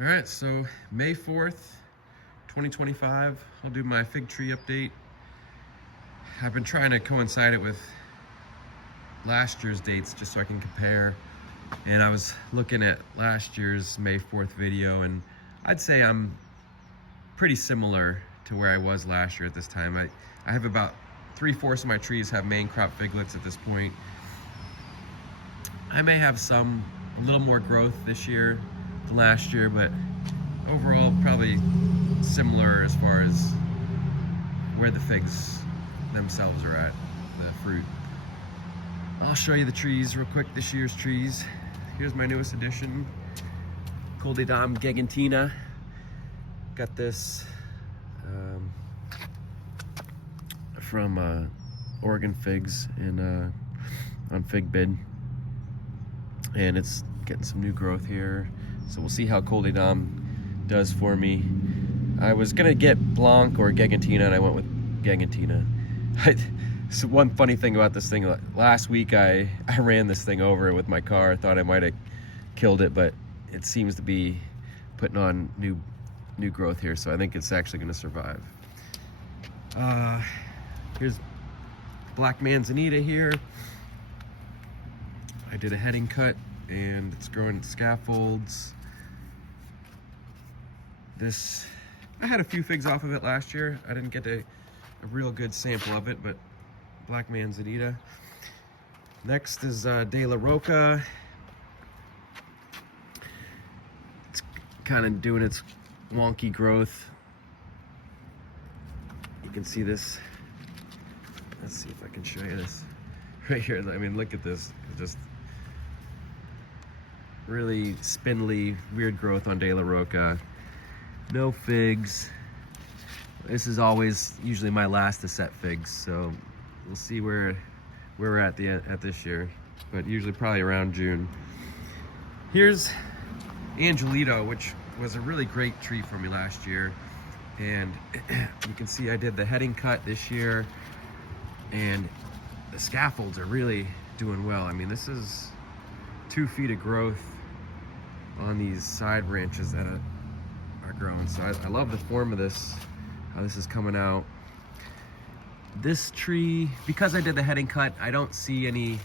All right, so May 4th, 2025, I'll do my fig tree update. I've been trying to coincide it with last year's dates just so I can compare. And I was looking at last year's May 4th video, and I'd say I'm pretty similar to where I was last year at this time. I have about 3/4 of my trees have main crop figlets at this point. I may have a little more growth this year than last year, but overall probably similar as far as where the figs themselves are at, the fruit. I'll show you the trees real quick, this year's trees. Here's my newest addition, Coleodom gigantina. Got this from Oregon Figs on Fig Bid, and it's getting some new growth here. So we'll see how Coleodom does for me. I was gonna get Blanc or gigantina, and I went with gigantina. So one funny thing about this thing, last week I ran this thing over with my car. Thought I might have killed it, but it seems to be putting on new growth here, so I think it's actually going to survive. Here's Black Manzanita here. I did a heading cut and it's growing scaffolds. I had a few figs off of it last year. I didn't get a real good sample of it, but Black Manzanita. Next is De La Roca. It's kind of doing its wonky growth. You can see this. Let's see if I can show you this right here. I mean, look at this. Just really spindly, weird growth on De La Roca. No figs. This is always usually my last to set figs, so we'll see where we're at this year, but usually probably around June. Here's Angelito, which was a really great tree for me last year, and you can see I did the heading cut this year, and the scaffolds are really doing well. I mean, this is 2 feet of growth on these side branches that are growing. So I love the form of this, how this is coming out. This tree, because I did the heading cut, I don't see any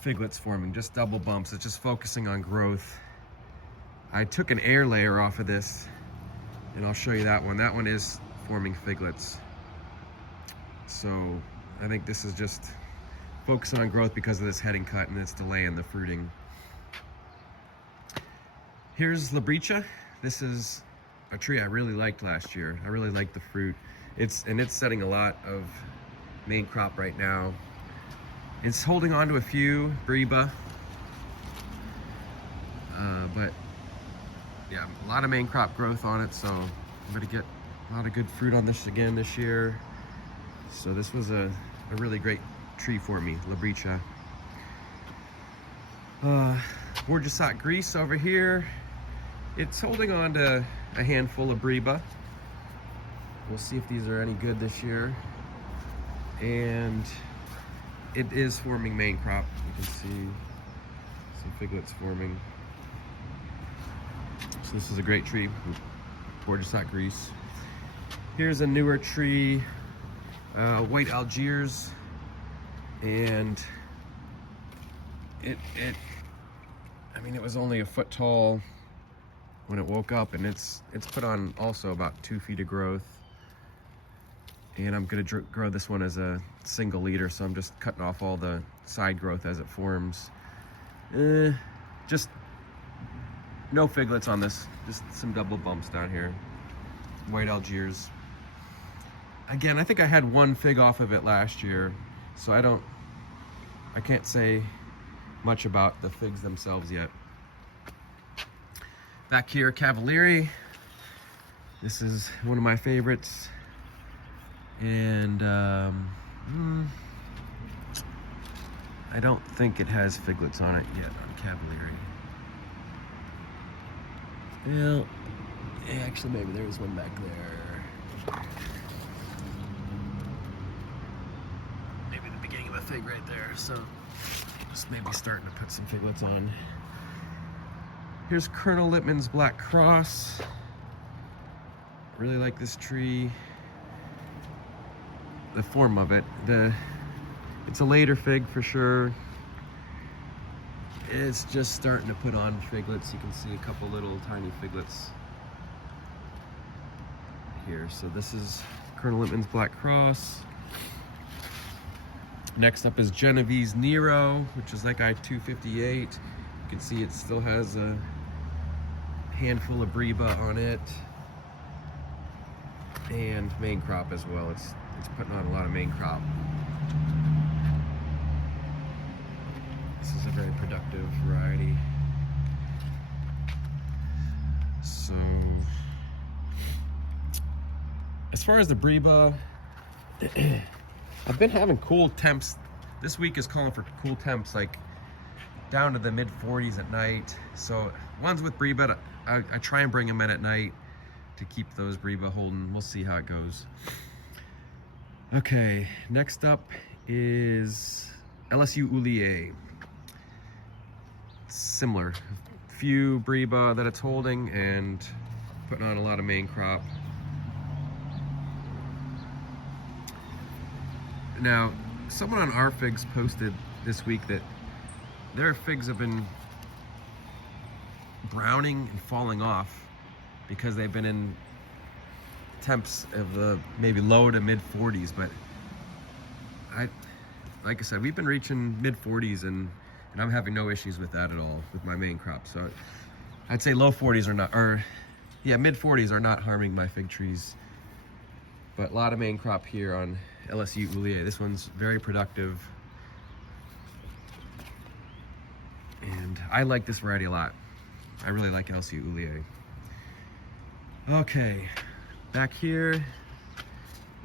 figlets forming, just double bumps. It's just focusing on growth. I took an air layer off of this, and I'll show you that one. That one is forming figlets. So I think this is just focusing on growth because of this heading cut, and it's delaying the fruiting. Here's Labricha. This is a tree I really liked last year. I really liked the fruit. It's setting a lot of main crop right now. It's holding on to a few Breba, but yeah, a lot of main crop growth on it, so I'm gonna get a lot of good fruit on this again this year. So this was a really great tree for me, Labricha. Gorgeous Hot Grease over here. It's holding on to a handful of Breba. We'll see if these are any good this year. And it is forming main crop. You can see some figlets forming. So this is a great tree, Gorgeous Hot Grease. Here's a newer tree, White Algiers, and I mean, it was only a foot tall when it woke up, and it's put on also about 2 feet of growth. And I'm gonna grow this one as a single leader, so I'm just cutting off all the side growth as it forms. Just no figlets on this, just some double bumps down here. White Algiers. Again, I think I had 1 fig off of it last year, so I can't say much about the figs themselves yet. Back here, Cavalieri. This is one of my favorites. And I don't think it has figlets on it yet on Cavalieri. Well, actually maybe there was one back there. Maybe the beginning of a fig right there. So just maybe starting to put some figlets on. Here's Colonel Lippmann's Black Cross. Really like this tree. The form of it. It's a later fig for sure. It's just starting to put on figlets. You can see a couple little tiny figlets here. So this is Colonel Lippmann's Black Cross. Next up is Genovese Nero, which is like I-258. You can see it still has a handful of breba on it. And main crop as well. It's putting on a lot of main crop. This is a very productive variety. So, as far as the breba, I've been having cool temps. This week is calling for cool temps, like down to the mid 40s at night. So ones with breba, I try and bring them in at night to keep those breba holding. We'll see how it goes. Okay, next up is LSU Oulier. Similar, few breba that it's holding and putting on a lot of main crop. Now, someone on our figs posted this week that their figs have been browning and falling off because they've been in temps of the maybe low to mid 40s. But like I said, we've been reaching mid 40s and I'm having no issues with that at all with my main crop. So I'd say low 40s are not, or yeah, mid 40s are not harming my fig trees. But a lot of main crop here on LSU Oulier. This one's very productive. And I like this variety a lot. I really like LSU Oulier. Okay, back here,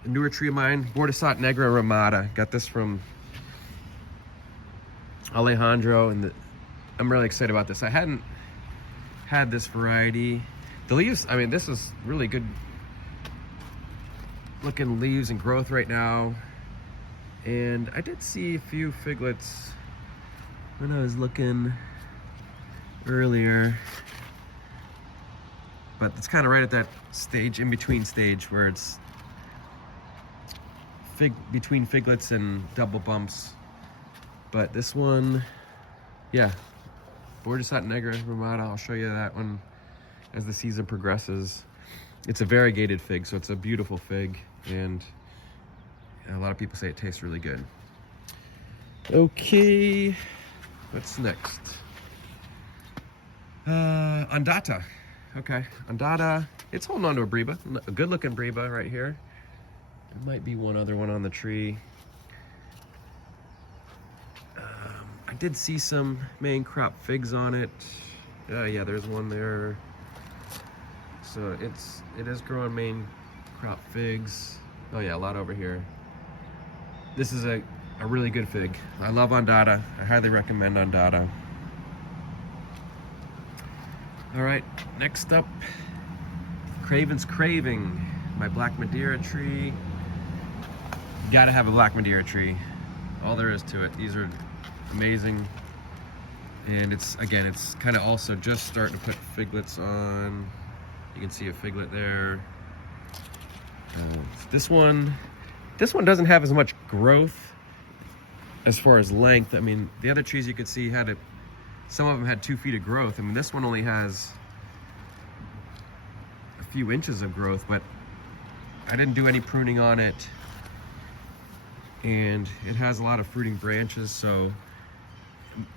a newer tree of mine, Bordesat Negra Ramada. Got this from Alejandro, and I'm really excited about this. I hadn't had this variety. The leaves, I mean, this is really good looking leaves and growth right now. And I did see a few figlets when I was looking earlier. But it's kind of right at that stage, in between stage, where it's between figlets and double bumps. But this one, yeah, Bordesat Negra Ramada, I'll show you that one as the season progresses. It's a variegated fig, so it's a beautiful fig, and a lot of people say it tastes really good. Okay, what's next? Andata. Okay, Andata, it's holding on to a breba, a good looking breba right here. There might be one other one on the tree. I did see some main crop figs on it. Yeah, there's one there. So it is growing main crop figs. Oh yeah, a lot over here. This is a really good fig. I love Andata. I highly recommend Andata. All right, next up, Craven's Craving, my Black Madeira tree. You gotta have a Black Madeira tree. All there is to it. These are amazing. And it's kind of also just starting to put figlets on. You can see a figlet there. This one doesn't have as much growth as far as length. I mean, the other trees you could see some of them had 2 feet of growth. I mean, this one only has a few inches of growth, but I didn't do any pruning on it. And it has a lot of fruiting branches, so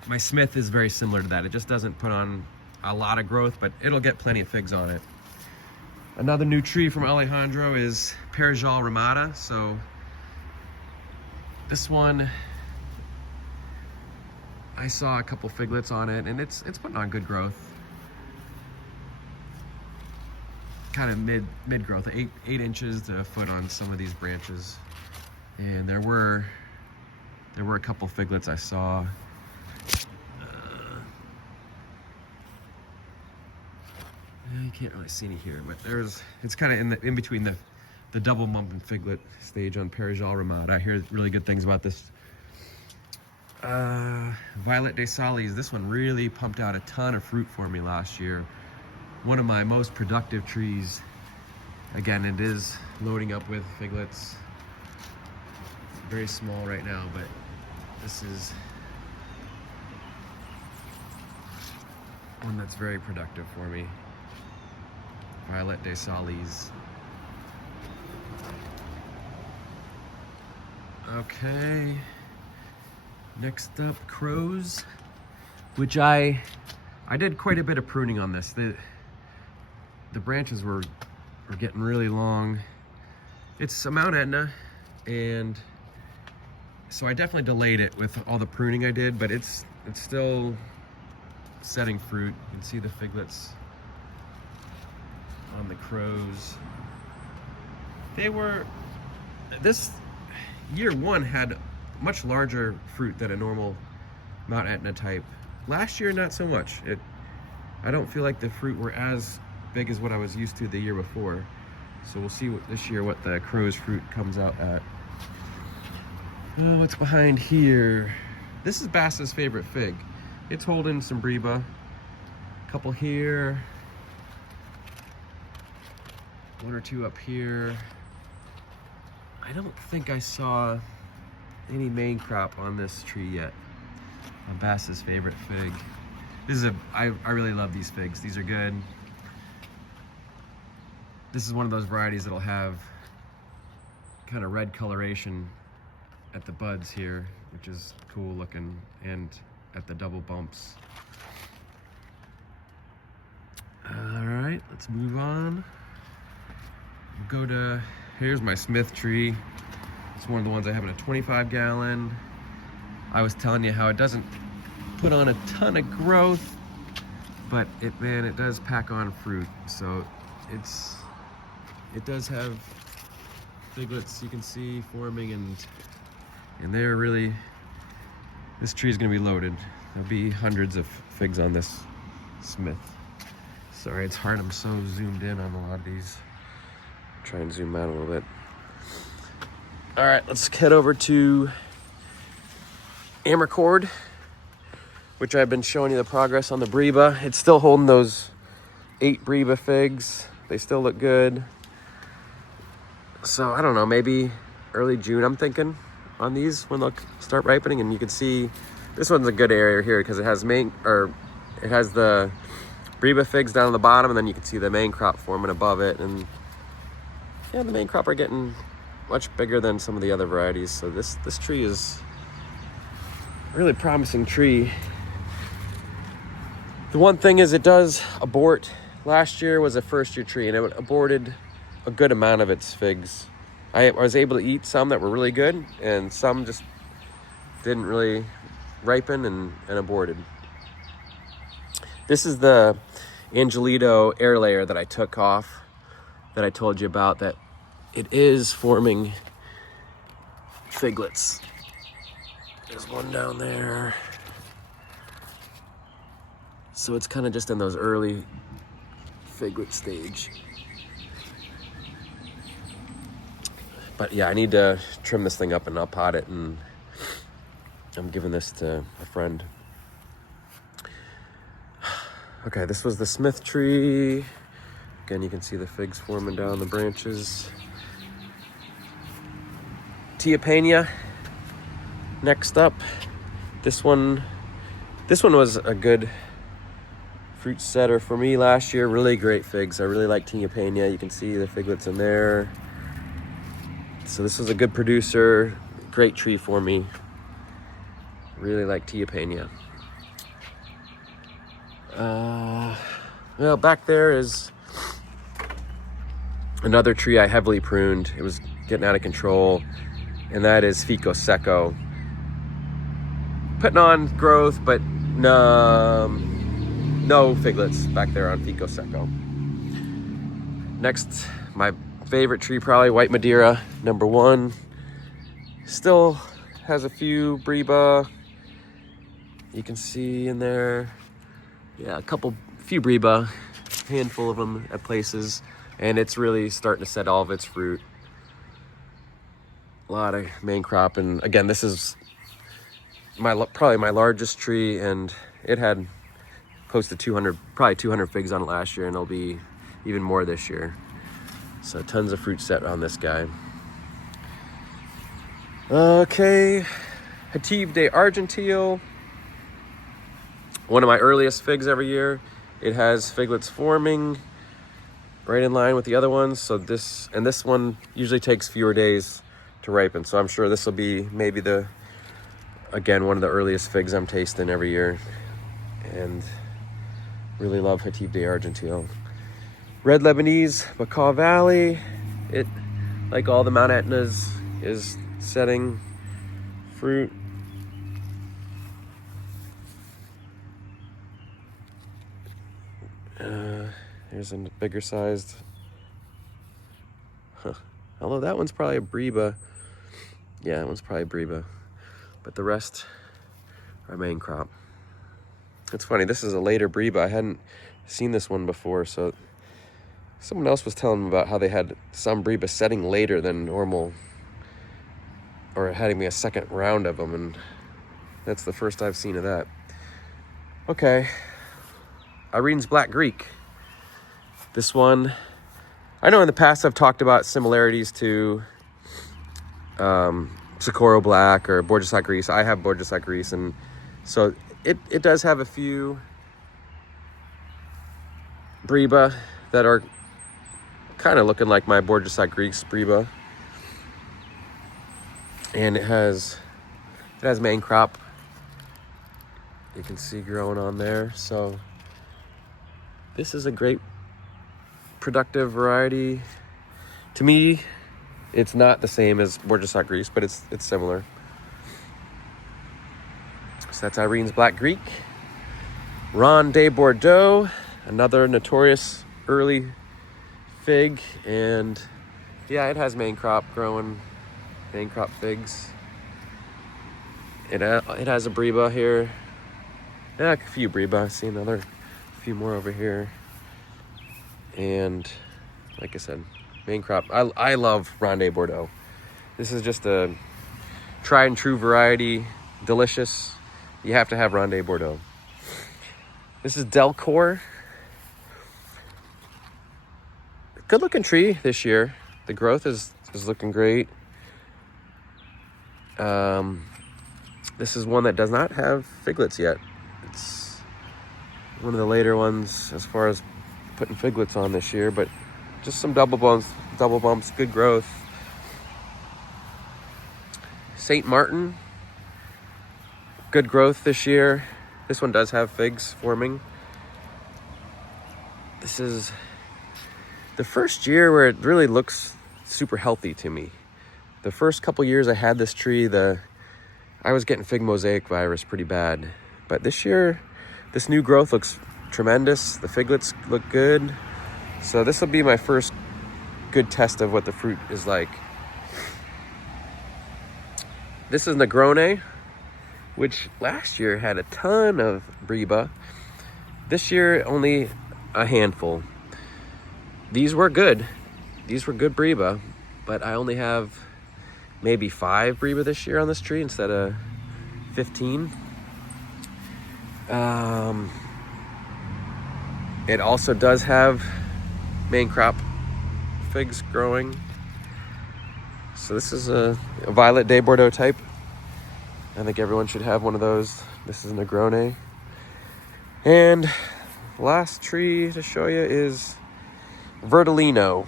my Smith is very similar to that. It just doesn't put on a lot of growth, but it'll get plenty of figs on it. Another new tree from Alejandro is Perejal Ramada. So this one, I saw a couple figlets on it, and it's putting on good growth. Kind of mid growth, 8 inches to a foot on some of these branches. And there were a couple figlets I saw. You can't really see any here, but it's kind of in between the double bump and figlet stage on Perejal Ramada. I hear really good things about this Violet de Salis. This one really pumped out a ton of fruit for me last year. One of my most productive trees. Again, it is loading up with figlets. Very small right now, but this is one that's very productive for me. Violet de Salis. Okay. Next up, crows, which I did quite a bit of pruning on this. The branches were getting really long. It's a Mount Etna, and so I definitely delayed it with all the pruning I did, but it's still setting fruit. You can see the figlets on the crows. This year one had much larger fruit than a normal Mount Etna type. Last year, not so much. I don't feel like the fruit were as big as what I was used to the year before. So we'll see this year what the crow's fruit comes out at. Oh, what's behind here? This is Bass's favorite fig. It's holding some Breba. A couple here. One or two up here. I don't think I saw any main crop on this tree yet. Bass's favorite fig. I really love these figs. These are good. This is one of those varieties that'll have kind of red coloration at the buds here, which is cool looking, and at the double bumps. All right, let's move on. Go to, here's my Smith tree. It's one of the ones I have in a 25-gallon. I was telling you how it doesn't put on a ton of growth, but it does pack on fruit. So it does have figlets you can see forming, and they're really, this tree is gonna be loaded. There'll be hundreds of figs on this Smith. Sorry, it's hard, I'm so zoomed in on a lot of these. Try and zoom out a little bit. All right, let's head over to Amarcord, which I've been showing you the progress on the Breba. It's still holding those 8 Breba figs. They still look good. So I don't know, maybe early June I'm thinking on these when they'll start ripening. And you can see this one's a good area here because it has the Breba figs down on the bottom, and then you can see the main crop forming above it. And yeah, the main crop are getting much bigger than some of the other varieties. So this tree is a really promising tree. The one thing is it does abort. Last year was a first-year tree, and it aborted a good amount of its figs. I was able to eat some that were really good, and some just didn't really ripen and aborted. This is the Angelito air layer that I took off, that I told you about, that it is forming figlets. There's one down there. So it's kind of just in those early figlet stage. But yeah, I need to trim this thing up and I'll pot it, and I'm giving this to a friend. Okay, this was the Smith tree. Again, you can see the figs forming down the branches. Tia Pena, next up. This one was a good fruit setter for me last year. Really great figs. I really like Tia Pena. You can see the figlets in there. So this was a good producer, great tree for me. Really like Tia Pena. Well, back there is another tree I heavily pruned. It was getting out of control, and that is Fico Seco. Putting on growth, but no figlets back there on Fico Seco. Next, my favorite tree, probably White Madeira, #1. Still has a few Breba. You can see in there, yeah, few Breba, handful of them at places, and it's really starting to set all of its fruit. A lot of main crop, and again, this is probably my largest tree, and it had close to 200, probably 200 figs on it last year, and it'll be even more this year. So tons of fruit set on this guy. Okay, Hativ de Argentile. One of my earliest figs every year. It has figlets forming right in line with the other ones. So this one usually takes fewer days to ripen. So I'm sure this will be maybe again, one of the earliest figs I'm tasting every year. And really love Hativ de Argentile. Red Lebanese, Bacaw Valley. It, like all the Mount Etnas, is setting fruit. Here's a bigger sized. Although that one's probably a Breba. Yeah, that one's probably Breba. But the rest are main crop. It's funny, this is a later Breba. I hadn't seen this one before, so someone else was telling me about how they had some Breba setting later than normal, or having a second round of them, and that's the first I've seen of that. Okay, Irene's Black Greek. This one, I know in the past I've talked about similarities to Socorro Black or Borges Gris. I have Borges Gris, and so it does have a few Breba that are kind of looking like my Borges Gris Breba. And it has main crop. You can see growing on there. So this is a great productive variety. To me, it's not the same as Borges Gris, but it's similar. So that's Irene's Black Greek. Ron de Bordeaux, another notorious early fig, and yeah, it has main crop growing, main crop figs. It has a Breba here. Yeah, a few Breba. I see a few more over here. And like I said, main crop. I love Ron de Bordeaux. This is just a tried and true variety, delicious. You have to have Ron de Bordeaux. This is Delcor. Good looking tree this year. The growth is looking great. This is one that does not have figlets yet. It's one of the later ones as far as putting figlets on this year, but just some double bumps, good growth. St. Martin, good growth this year. This one does have figs forming. This is the first year where it really looks super healthy to me. The first couple years I had this tree, I was getting fig mosaic virus pretty bad. But this year, this new growth looks tremendous. The figlets look good. So this will be my first good test of what the fruit is like. This is Negroni, which last year had a ton of Breba. This year, only a handful. These were good. These were good Breba, but I only have maybe 5 Breba this year on this tree instead of 15. It also does have main crop figs growing. So this is a Violet de Bordeaux type. I think everyone should have one of those. This is Negroni. And last tree to show you is Verdolino.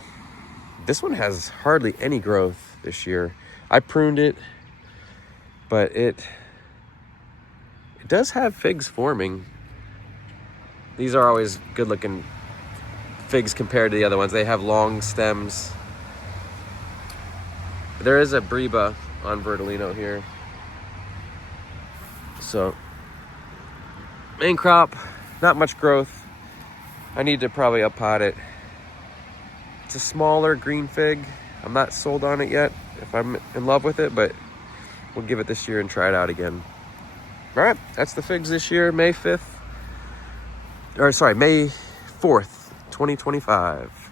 This one has hardly any growth this year. I pruned it, but it does have figs forming. These are always good looking figs compared to the other ones. They have long stems. There is a Breba on Verdolino here. So, main crop, not much growth. I need to probably up pot it. It's a smaller green fig. I'm not sold on it yet if I'm in love with it, but we'll give it this year and try it out again. All right, that's the figs this year, May 4th, 2025.